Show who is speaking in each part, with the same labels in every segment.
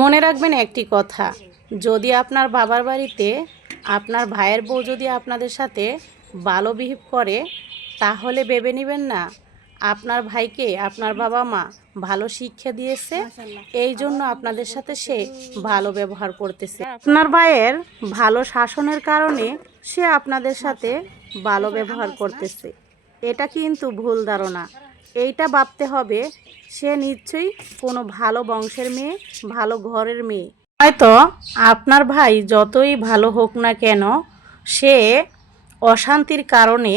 Speaker 1: মনে রাখবেন একটি কথা, যদি আপনার বাবার বাড়িতে আপনার ভাইয়ের বউ যদি আপনাদের সাথে ভালো বিহেভ করে, তাহলে ভেবে নেবেন না আপনার ভাইকে আপনার বাবা মা ভালো শিক্ষা দিয়েছে, এই জন্য আপনাদের সাথে সে ভালো ব্যবহার করতেছে। আপনার ভাইয়ের ভালো শাসনের কারণে সে আপনাদের সাথে ভালো ব্যবহার করতেছে। এটা কিন্তু ভুল ধারণা। এইটা ভাবতে হবে, সে নিশ্চয়ই কোনো ভালো বংশের মেয়ে, ভালো ঘরের মেয়ে। হয়তো আপনার ভাই যতই ভালো হোক না কেন, সে অশান্তির কারণে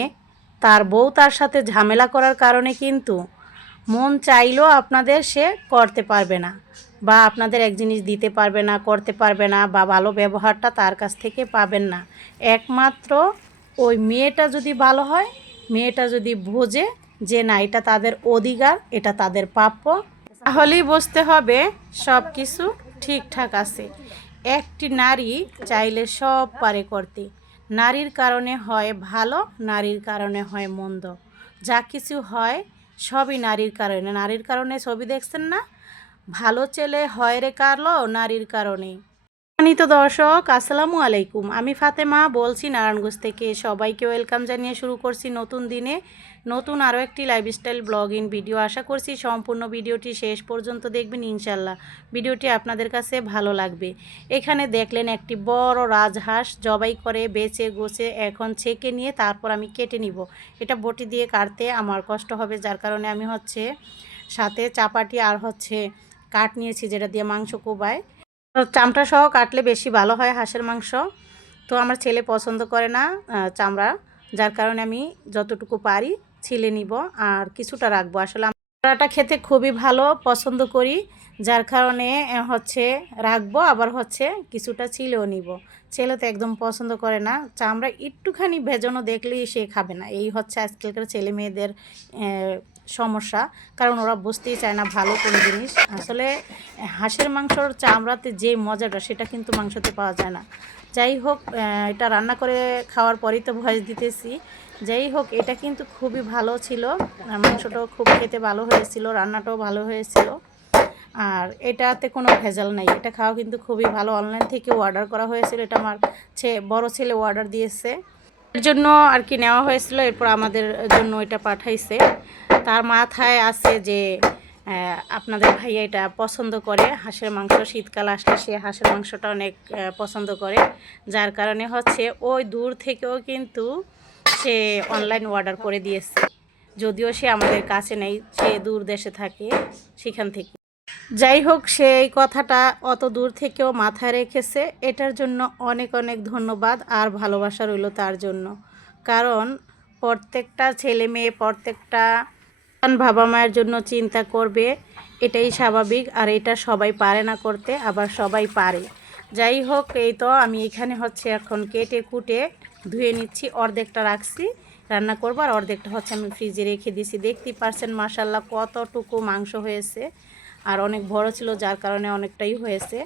Speaker 1: তার বউ তার সাথে ঝামেলা করার কারণে কিন্তু মন চাইলেও আপনাদের সে করতে পারবে না বা আপনাদের এক জিনিস দিতে পারবে না, করতে পারবে না বা ভালো ব্যবহারটা তার কাছ থেকে পাবেন না। একমাত্র ওই মেয়েটা যদি ভালো হয়, মেয়েটা যদি বোঝে যে না, এটা তাদের অধিকার, এটা তাদের প্রাপ্য। তাহলেই বুঝতে হবে সব কিছু ঠিকঠাক আছে। একটি নারী চাইলে সব পারে করতে। নারীর কারণে হয় ভালো, নারীর কারণে হয় মন্দ। যা কিছু হয় সবই নারীর কারণে। নারীর কারণে ছবি দেখছেন না? ভালো ছেলে হয় রে কারলো, নারীর কারণে। সম্মানিত দর্শক, আসসালামু আলাইকুম। আমি ফাতেমা, বলছি নারায়ণগঞ্জ থেকে। সবাইকে ওয়েলকাম জানিয়ে শুরু করছি নতুন দিনে নতুন আরও একটি লাইফস্টাইল ব্লগ ইন ভিডিও। আশা করছি সম্পূর্ণ ভিডিওটি শেষ পর্যন্ত দেখবেন ইনশাল্লাহ ভিডিওটি আপনাদের কাছে ভালো লাগবে। এখানে দেখলেন একটি বড় রাজহাঁস জবাই করে, বেচে, গোছে, এখন ছেঁকে নিয়ে তারপর আমি কেটে নিব। এটা বটি দিয়ে কাটতে আমার কষ্ট হবে, যার কারণে আমি হচ্ছে সাথে চাপাটি আর হচ্ছে কাঠ নিয়েছি, যেটা দিয়ে মাংস কোবায়। চামড়া সহ কাটলে বেশি ভালো হয় হাঁসের মাংস। তো আমার ছেলে পছন্দ করে না চামড়া, যার কারণে আমি যতটুকু পারি ছিলে নিব আর কিছুটা রাখব। আসলে আমি চামড়াটা খেতে খুবই ভালো, পছন্দ করি, যার কারণে হচ্ছে রাখব, আবার হচ্ছে কিছুটা ছিলেও নিব। ছেলে তো একদম পছন্দ করে না, চামড়া একটুখানি ভেজানো দেখলেই সে খাবে না। এই হচ্ছে আজকালকার ছেলে মেয়েদের সমস্যা, কারণ ওরা বুঝতেই চায় না ভালো কোনো জিনিস। আসলে হাঁসের মাংসর চামড়াতে যে মজাটা, সেটা কিন্তু মাংসতে পাওয়া যায় না। যাই হোক এটা রান্না করে খাওয়ার পরেই তো ভয়েস দিতেছি। যাই হোক, এটা কিন্তু খুবই ভালো ছিল। মাংসটাও খুব খেতে ভালো হয়েছিল, রান্নাটাও ভালো হয়েছিল। আর এটাতে কোনো ভেজাল নাই। এটা খাওয়া কিন্তু খুবই ভালো। অনলাইন থেকে অর্ডার করা হয়েছিল। এটা আমার ছে, বড় ছেলে অর্ডার দিয়েছে। এর জন্য আর কি নেওয়া হয়েছিল। এরপর আমাদের জন্য এটা পাঠাইছে। তার মাথায় আছে যে আপনাদের ভাইয়া এটা পছন্দ করে। হাঁসের মাংস শীতকাল আসলে সে হাঁসের মাংসটা অনেক পছন্দ করে। যার কারণে হচ্ছে ওই দূর থেকেও কিন্তু সে অনলাইন অর্ডার করে দিয়েছে। যদিও সে আমাদের কাছে নেই, সে দূর দেশে থাকে সেখান থেকে। যাই হোক, সে এই কথাটা অত দূর থেকেও মাথায় রেখেছে। এটার জন্য অনেক অনেক ধন্যবাদ আর ভালোবাসা রইল তার জন্য। কারণ প্রত্যেকটা ছেলে মেয়ে, প্রত্যেকটা বাবা মায়ের জন্য চিন্তা করবে, এটাই স্বাভাবিক। আর এটা সবাই পারে না করতে, আবার সবাই পারে। যাই হোক, এই তো আমি এখানে হচ্ছে এখন কেটে কুটে ধুয়ে নিচ্ছি, অর্ধেকটা রাখছি, রান্না করব, আর অর্ধেকটা হচ্ছে আমি ফ্রিজে রেখে দিছি। দেখতেই পারছেন মাসাল্লাহ কতটুকু মাংস হয়েছে, আর অনেক বড় ছিল, যার কারণে অনেকটাই হয়েছে।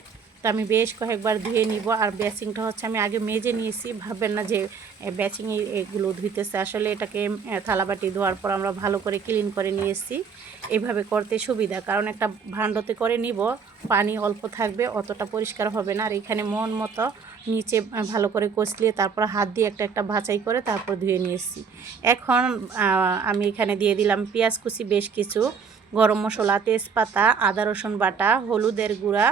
Speaker 1: তো আমি বেশ কয়েকবার ধুয়ে নিব আর ব্যাচিংটা হচ্ছে আমি আগে মেজে নিয়েছি, ভাববেন না যে ব্যাচিং এগুলো ধুইতেছে। আসলে এটাকে থালাবাটি ধোয়ার পর আমরা ভালো করে ক্লিন করে নিয়েছি। এইভাবে করতে সুবিধা, কারণ একটা ভাণ্ডতে করে নিব, পানি অল্প থাকবে, অতটা পরিষ্কার হবে না। আর এখানে মন মতো নিচে ভালো করে কষলিয়ে তারপর হাত দিয়ে একটা একটা ভাঁচাই করে তারপর ধুয়ে নিয়েছি। এখন আমি এখানে দিয়ে দিলাম পেঁয়াজ কুচি বেশ কিছু, গরম মশলা, তেজপাতা, আদা রসুন বাটা, হলুদের গুঁড়া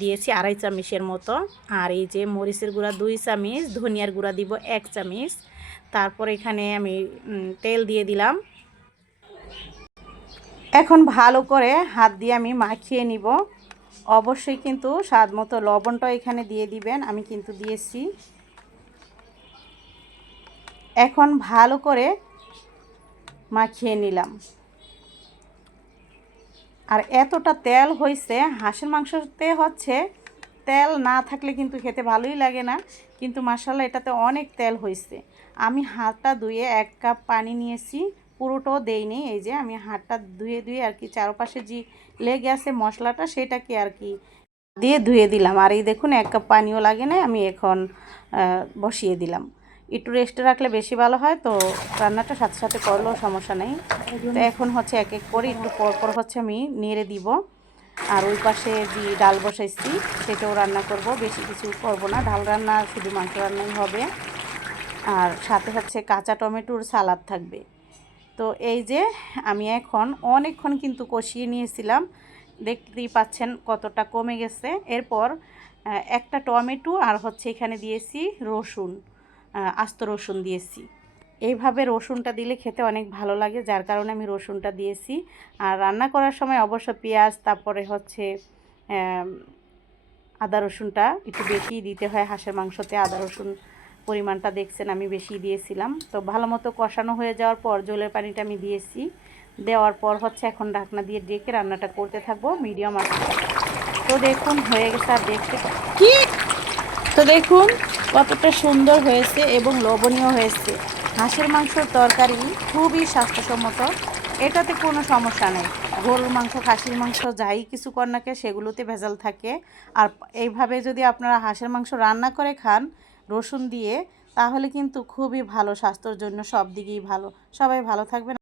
Speaker 1: দিয়েছি আড়াই চামচের মতো। আর এই যে মরিচের গুঁড়া দুই চামিচ, ধনিয়ার গুঁড়া দিব এক চামিচ। তারপর এখানে আমি তেল দিয়ে দিলাম। এখন ভালো করে হাত দিয়ে আমি মাখিয়ে নিব। অবশ্যই কিন্তু স্বাদ মতো লবণটা এখানে দিয়ে দিবেন, আমি কিন্তু দিয়েছি। এখন ভালো করে মাখিয়ে নিলাম। আর এতটা তেল হয়েছে হাঁসের মাংসতে হচ্ছে তেল না থাকলে কিন্তু খেতে ভালোই লাগে না, কিন্তু মাসাল্লা এটাতে অনেক তেল হয়েছে আমি হাতটা ধুয়ে এক কাপ পানি নিয়েছি, পুরোটাও দেইনি, এই যে আমি হাতটা ধুয়ে ধুয়ে আর কি চারপাশে যে লেগে আছে মশলাটা সেটাকে আর কি দিয়ে ধুয়ে দিলাম। আর এই দেখুন, এক কাপ পানিও লাগে না আমি এখন বসিয়ে দিলাম। একটু রেস্টে রাখলে বেশি ভালো হয়, তো রান্নাটা সাথে সাথে করলেও সমস্যা নেই। তো এখন হচ্ছে এক এক করে একটু পর পর হচ্ছে আমি নেড়ে দিব। আর ওই পাশে যে ডাল বসাইছি, সেটাও রান্না করব। বেশি কিছু করব না, ডাল রান্না শুধু মাংস রান্নাই হবে। আর সাথে হচ্ছে কাঁচা টমেটোর সালাদ থাকবে। তো এই যে আমি এখন অনেকক্ষণ কিন্তু কষিয়ে নিয়েছিলাম। দেখতেই পাচ্ছেন কতটা কমে গেছে। এরপর একটা টমেটো আর হচ্ছে এখানে দিয়েছি রসুন। আস্ত রসুন দিয়েছি। এইভাবে রসুনটা দিলে খেতে অনেক ভালো লাগে, যার কারণে আমি রসুনটা দিয়েছি। আর রান্না করার সময় অবশ্য পেঁয়াজ, তারপরে হচ্ছে আদা রসুনটা একটু বেশিই দিতে হয়। হাঁসের মাংসতে আদা রসুন পরিমাণটা দেখছেন, আমি বেশি দিয়েছিলাম। তো ভালো মতো কষানো হয়ে যাওয়ার পর জলের পানিটা আমি দিয়েছি। দেওয়ার পর হচ্ছে এখন ঢাকনা দিয়ে ডেকে রান্নাটা করতে থাকব মিডিয়াম আছে তো দেখুন, হয়ে গেছে আর দেখতে তো দেখুন, কতটা সুন্দর হয়েছে এবং লোভনীয় হয়েছে। হাঁসের মাংসর তরকারি খুবই স্বাস্থ্যসম্মত, এটাতে কোনো সমস্যা নেই। গরুর মাংস, খাসির মাংস, যাই কিছু কর নাকে সেগুলোতে ভেজাল থাকে। আর এইভাবে যদি আপনারা হাঁসের মাংস রান্না করে খান, রসুন দিয়ে, তাহলে কিন্তু খুবই ভালো, স্বাস্থ্যের জন্য সব দিকেই ভালো। সবাই ভালো থাকবেন।